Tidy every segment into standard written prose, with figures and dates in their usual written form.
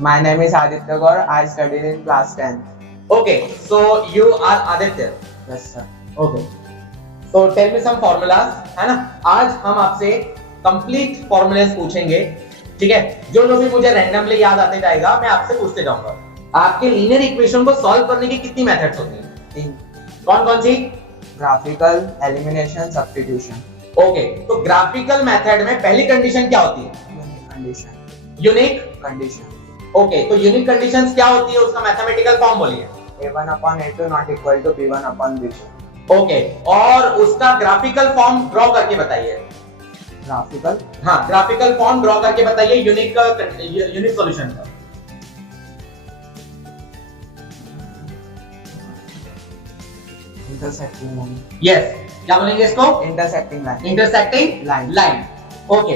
My name is Aditya Gaur. I studied in class 10th. Okay, so you are Aditya. Yes, sir. Okay. So tell me some formulas, है ना? आज हम आपसे complete formulas पूछेंगे, ठीक है? जो भी मुझे randomly याद आते जाएगा, मैं आपसे पूछते जाऊंगा। आपके linear equation को solve करने की कितनी methods होती हैं? 3. कौन-कौन सी? Graphical, elimination, substitution. Okay, तो graphical method में पहली condition क्या होती है? Unique condition. Unique Condition. Okay, तो unique conditions क्या होती है? उसका mathematical form बोलिए। A1/A2 not equal to B1/B2. Okay, और उसका ग्राफिकल फॉर्म ड्रॉ करके बताइए। Graphical. हाँ, ग्राफिकल फॉर्म ड्रॉ करके बताइए यूनिक सॉल्यूशन का। Intersecting line. यस, क्या बोलेंगे इसको? Intersecting line. Intersecting Line. Line. Okay,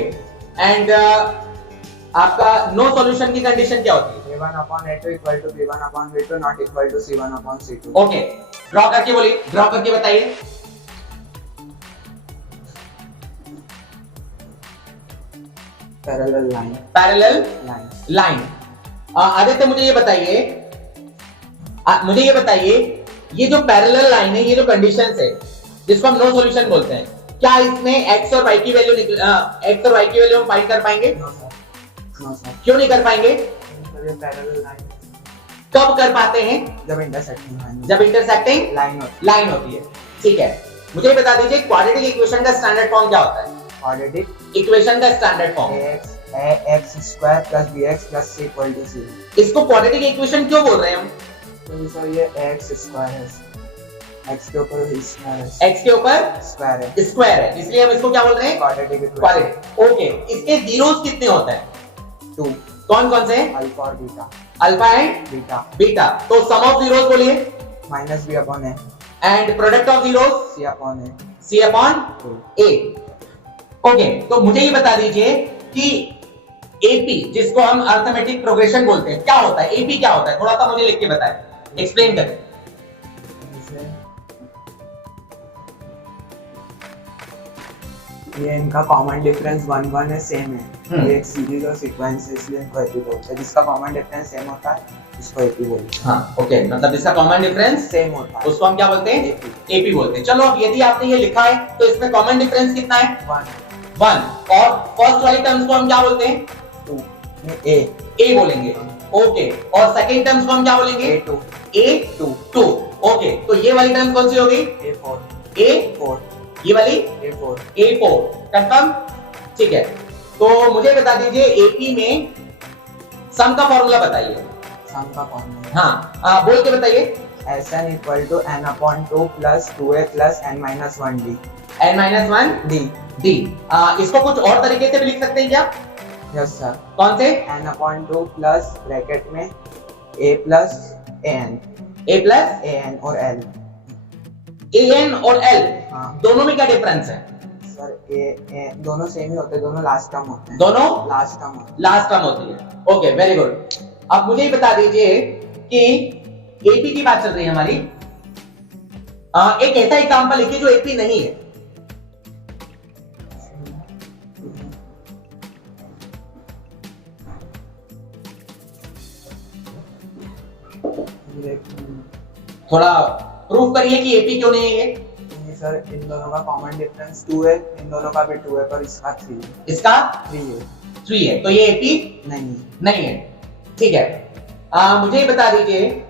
and आपका नो सॉल्यूशन की कंडीशन क्या होती है? A1/A2 equal to B1/B2 not equal to C1/C2. Okay, draw करके बोलिए, ड्रॉ करके बताइए। Parallel line. Parallel Line. Line. Aditya मुझे ये बताइए, ये जो पैरेलल लाइन है, ये जो कंडीशंस है जिसको हम नो सॉल्यूशन बोलते हैं, क्या इसमें x और y की वैल्यू हम फाइंड कर पाएंगे? No, sir. No, sir. क्यों नहीं कर पाएंगे? ये parallel line. कब कर पाते हैं? जब intersecting line. जब इंटरसेक्टिंग लाइन होती है। ठीक है, मुझे बता दीजिए क्वाड्रेटिक इक्वेशन का स्टैंडर्ड फॉर्म क्या होता है? Quadratic. इक्वेशन का standard form, ax square plus bx plus c equal to 0. इसको क्वाड्रेटिक इक्वेशन क्यों बोल रहे हैं हम? तो सर ये x स्क्वायर है, x के ऊपर स्क्वायर है, x के ऊपर स्क्वायर है, इसलिए हम इसको क्या बोल रहे हैं? Quadratic equation. क्वाड्रेटिक। ओके, इसके जीरोस कितने होते हैं? 2. कौन कौन से? अल्फा और beta. Alpha and beta. Beta. तो सम ऑफ जीरोस बोलिए। Minus b upon a. And product of zeros? c upon a. c upon a। Okay, तो मुझे ये बता दीजिए कि एपी, जिसको हम अरिथमेटिक प्रोग्रेशन बोलते हैं, क्या होता है? एपी क्या होता है? थोड़ा सा मुझे लिख के बताएं, एक्सप्लेन करें। ये इनका कॉमन डिफरेंस 1 1 है, सेम है. ये एक सीरीज और सीक्वेंस है, इसलिए इनको एपी बोलते हैं. जिसका कॉमन डिफरेंस सेम होता है उसको एपी बोलते हैं. हाँ, ओके, मतलब जिसका कॉमन डिफरेंस सेम होता है उसको हम क्या बोलते हैं? एपी बोलते हैं। चलो, अब यदि आपने ये लिखा है तो इसमें कॉमन डिफरेंस कितना है? 1। और फर्स्ट वाली टर्म्स को हम क्या बोलते हैं? 2. a बोलेंगे। ओके, और सेकंड टर्म्स को हम क्या बोलेंगे? a2. 2। ओके, तो ये वाली टर्म्स कौन सी होगी? a4. ये वाली a4. कंफर्म? ठीक है, तो मुझे बता दीजिए एपी में सम का फॉर्मूला बताइए। सम का फॉर्मूला. हाँ, बोल के बताइए। Sn equal to n/2 plus 2a plus n-1 d. n-1 d। इसको कुछ और तरीके से भी लिख सकते हैं क्या? Yes sir. कौन से? n/2 प्लस ब्रैकेट में a plus an. a plus an और l. an और l, हाँ. दोनों में क्या डिफरेंस है? सर a दोनों सेम ही होते हैं, दोनों लास्ट टर्म होते हैं. दोनों लास्ट टर्म होते हैं. लास्ट टर्म होती है। Okay, very good. अब मुझे बता दीजिए कि एपी की बात चल रही है हमारी, एक ऐसा एग्जांपल लिखिए जो एपी नहीं है। थोड़ा प्रूफ करिए कि एपी क्यों नहीं है। ये सर इन दोनों का कॉमन डिफरेंस 2 है, इन दोनों का भी 2 है, पर इसका 3 है. इसका 3 है. 3 है, तो ये एपी नहीं है। ठीक है, मुझे बता दीजिए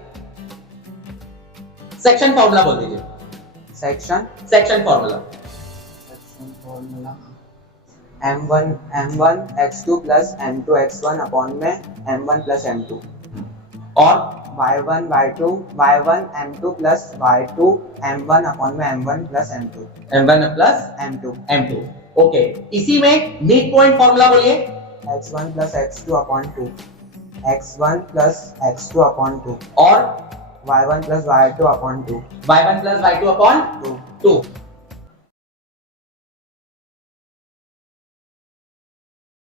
सेक्शन फॉर्मूला बोल दीजिए। Section formula m1 x2 plus m2 x1 upon में m1 plus m2 और y1 m2 plus y2 m1 upon में m1 plus m1 plus m2. Okay, इसी में मिड पॉइंट फॉर्मूला बोलिए। x1 plus x2 upon 2. x1 plus x2 upon 2. और y1 plus y2 upon 2. y1 plus y2 upon 2. 2।